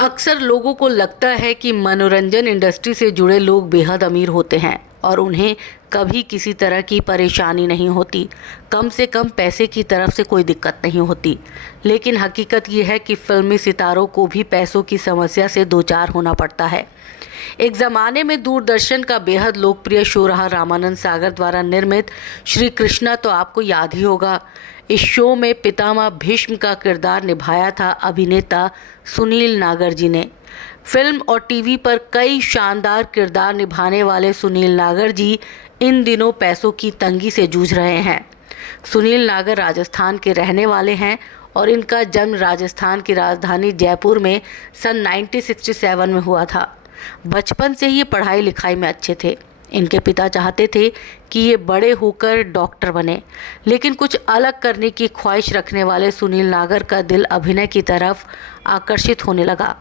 अक्सर लोगों को लगता है कि मनोरंजन इंडस्ट्री से जुड़े लोग बेहद अमीर होते हैं और उन्हें कभी किसी तरह की परेशानी नहीं होती, कम से कम पैसे की तरफ से कोई दिक्कत नहीं होती। लेकिन हकीकत ये है कि फिल्मी सितारों को भी पैसों की समस्या से दो चार होना पड़ता है। एक ज़माने में दूरदर्शन का बेहद लोकप्रिय शो रहा रामानंद सागर द्वारा निर्मित श्री कृष्णा तो आपको याद ही होगा। इस शो में पितामह भीष्म का किरदार निभाया था अभिनेता सुनील नागर जी ने। फिल्म और टीवी पर कई शानदार किरदार निभाने वाले सुनील नागर जी इन दिनों पैसों की तंगी से जूझ रहे हैं। सुनील नागर राजस्थान के रहने वाले हैं और इनका जन्म राजस्थान की राजधानी जयपुर में सन 1967 में हुआ था। बचपन से ही पढ़ाई लिखाई में अच्छे थे। इनके पिता चाहते थे कि ये बड़े होकर डॉक्टर बने, लेकिन कुछ अलग करने की ख्वाहिश रखने वाले सुनील नागर का दिल अभिनय की तरफ आकर्षित होने लगा।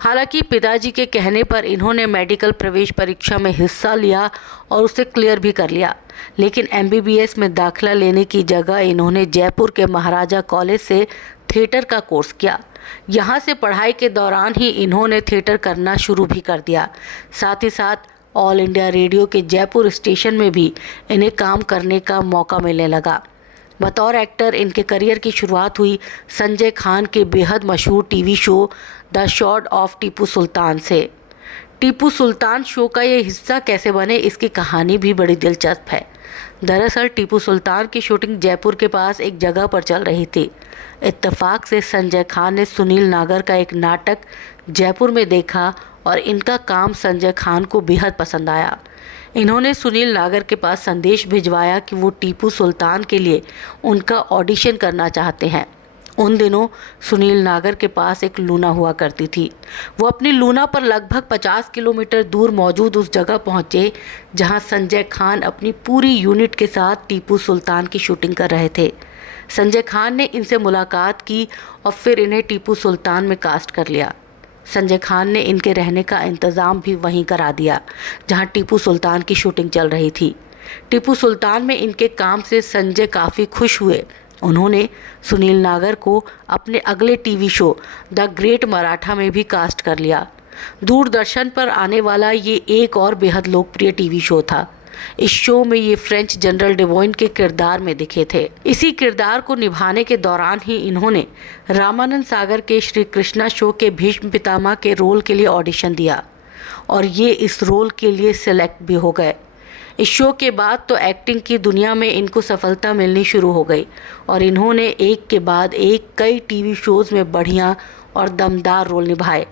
हालांकि पिताजी के कहने पर इन्होंने मेडिकल प्रवेश परीक्षा में हिस्सा लिया और उसे क्लियर भी कर लिया, लेकिन MBBS में दाखिला लेने की जगह इन्होंने जयपुर के महाराजा कॉलेज से थिएटर का कोर्स किया। यहाँ से पढ़ाई के दौरान ही इन्होंने थिएटर करना शुरू भी कर दिया। साथ ही साथ ऑल इंडिया रेडियो के जयपुर स्टेशन में भी इन्हें काम करने का मौका मिलने लगा। बतौर एक्टर इनके करियर की शुरुआत हुई संजय खान के बेहद मशहूर TV show the sword of Tipu Sultan से। टीपू सुल्तान शो का ये हिस्सा कैसे बने, इसकी कहानी भी बड़ी दिलचस्प है। दरअसल टीपू सुल्तान की शूटिंग जयपुर के पास एक जगह पर चल रही थी। इत्तेफाक से संजय खान ने सुनील नागर का एक नाटक जयपुर में देखा और इनका काम संजय खान को बेहद पसंद आया। इन्होंने सुनील नागर के पास संदेश भिजवाया कि वो टीपू सुल्तान के लिए उनका ऑडिशन करना चाहते हैं। उन दिनों सुनील नागर के पास एक लूना हुआ करती थी। वो अपनी लूना पर लगभग 50 किलोमीटर दूर मौजूद उस जगह पहुंचे जहां संजय खान अपनी पूरी यूनिट के साथ टीपू सुल्तान की शूटिंग कर रहे थे। संजय खान ने इनसे मुलाकात की और फिर इन्हें टीपू सुल्तान में कास्ट कर लिया। संजय खान ने इनके रहने का इंतज़ाम भी वहीं करा दिया जहां टीपू सुल्तान की शूटिंग चल रही थी। टीपू सुल्तान में इनके काम से संजय काफ़ी खुश हुए। उन्होंने सुनील नागर को अपने अगले TV show the great Maratha में भी कास्ट कर लिया। दूरदर्शन पर आने वाला ये एक और बेहद लोकप्रिय टीवी शो था। इस शो में ये फ्रेंच जनरल डेवॉइन के किरदार में दिखे थे। इसी किरदार को निभाने के दौरान ही इन्होंने रामानंद सागर के श्री कृष्णा शो के भीष्म पितामह के रोल के लिए ऑडिशन दिया और ये इस रोल के लिए सिलेक्ट भी हो गए। इस शो के बाद तो एक्टिंग की दुनिया में इनको सफलता मिलनी शुरू हो गई और इन्होंने एक के बाद एक कई टीवी शोज़ में बढ़िया और दमदार रोल निभाए।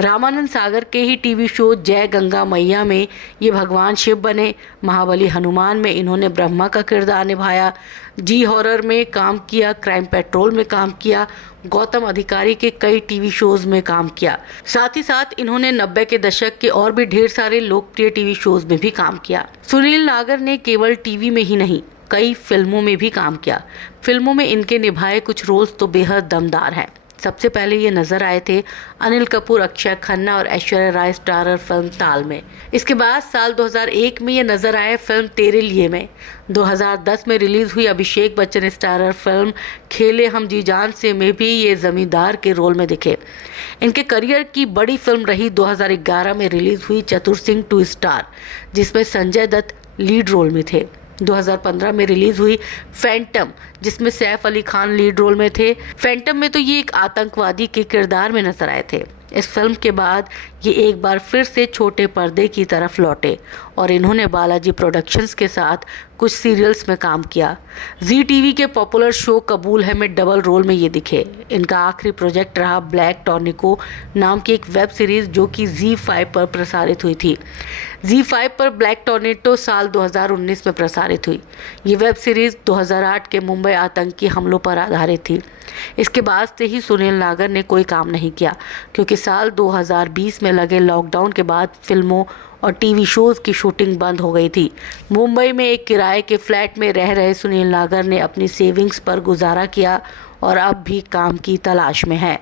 रामानंद सागर के ही टीवी शो जय गंगा मैया में ये भगवान शिव बने। महाबली हनुमान में इन्होंने ब्रह्मा का किरदार निभाया। जी हॉरर में काम किया, क्राइम पेट्रोल में काम किया, गौतम अधिकारी के कई टीवी शोज़ में काम किया। साथ ही साथ इन्होंने 90 के दशक के और भी ढेर सारे लोकप्रिय टीवी शोज़ में भी काम किया। सुनील नागर ने केवल टीवी में ही नहीं, कई फिल्मों में भी काम किया। फिल्मों में इनके निभाए कुछ रोल्स तो बेहद दमदार हैं। सबसे पहले ये नज़र आए थे अनिल कपूर, अक्षय खन्ना और ऐश्वर्या राय स्टारर फिल्म ताल में। इसके बाद साल 2001 में ये नज़र आए फिल्म तेरे लिए में। 2010 में रिलीज़ हुई अभिषेक बच्चन स्टारर फिल्म खेले हम जी जान से में भी ये ज़मींदार के रोल में दिखे। इनके करियर की बड़ी फिल्म रही 2011 में रिलीज़ हुई चतुर सिंह 2 स्टार, जिसमें संजय दत्त लीड रोल में थे। 2015 में रिलीज हुई फैंटम, जिसमें सैफ अली खान लीड रोल में थे। फैंटम में तो ये एक आतंकवादी के किरदार में नजर आए थे। इस फिल्म के बाद ये एक बार फिर से छोटे पर्दे की तरफ लौटे और इन्होंने बालाजी प्रोडक्शंस के साथ कुछ सीरियल्स में काम किया। जी टीवी के पॉपुलर शो कबूल है में डबल रोल में ये दिखे। इनका आखिरी प्रोजेक्ट रहा ब्लैक टॉर्निको नाम की एक वेब सीरीज़ जो कि ZEE5 पर प्रसारित हुई थी। ZEE5 पर ब्लैक टॉर्नेटो साल 2019 में प्रसारित हुई। ये वेब सीरीज़ 2008 के मुंबई आतंकी हमलों पर आधारित थी। इसके बाद से ही सुनील नागर ने कोई काम नहीं किया क्योंकि साल 2020 में लगे लॉकडाउन के बाद फिल्मों और टीवी शोज़ की शूटिंग बंद हो गई थी। मुंबई में एक किराए के फ्लैट में रह रहे सुनील नागर ने अपनी सेविंग्स पर गुजारा किया और अब भी काम की तलाश में है।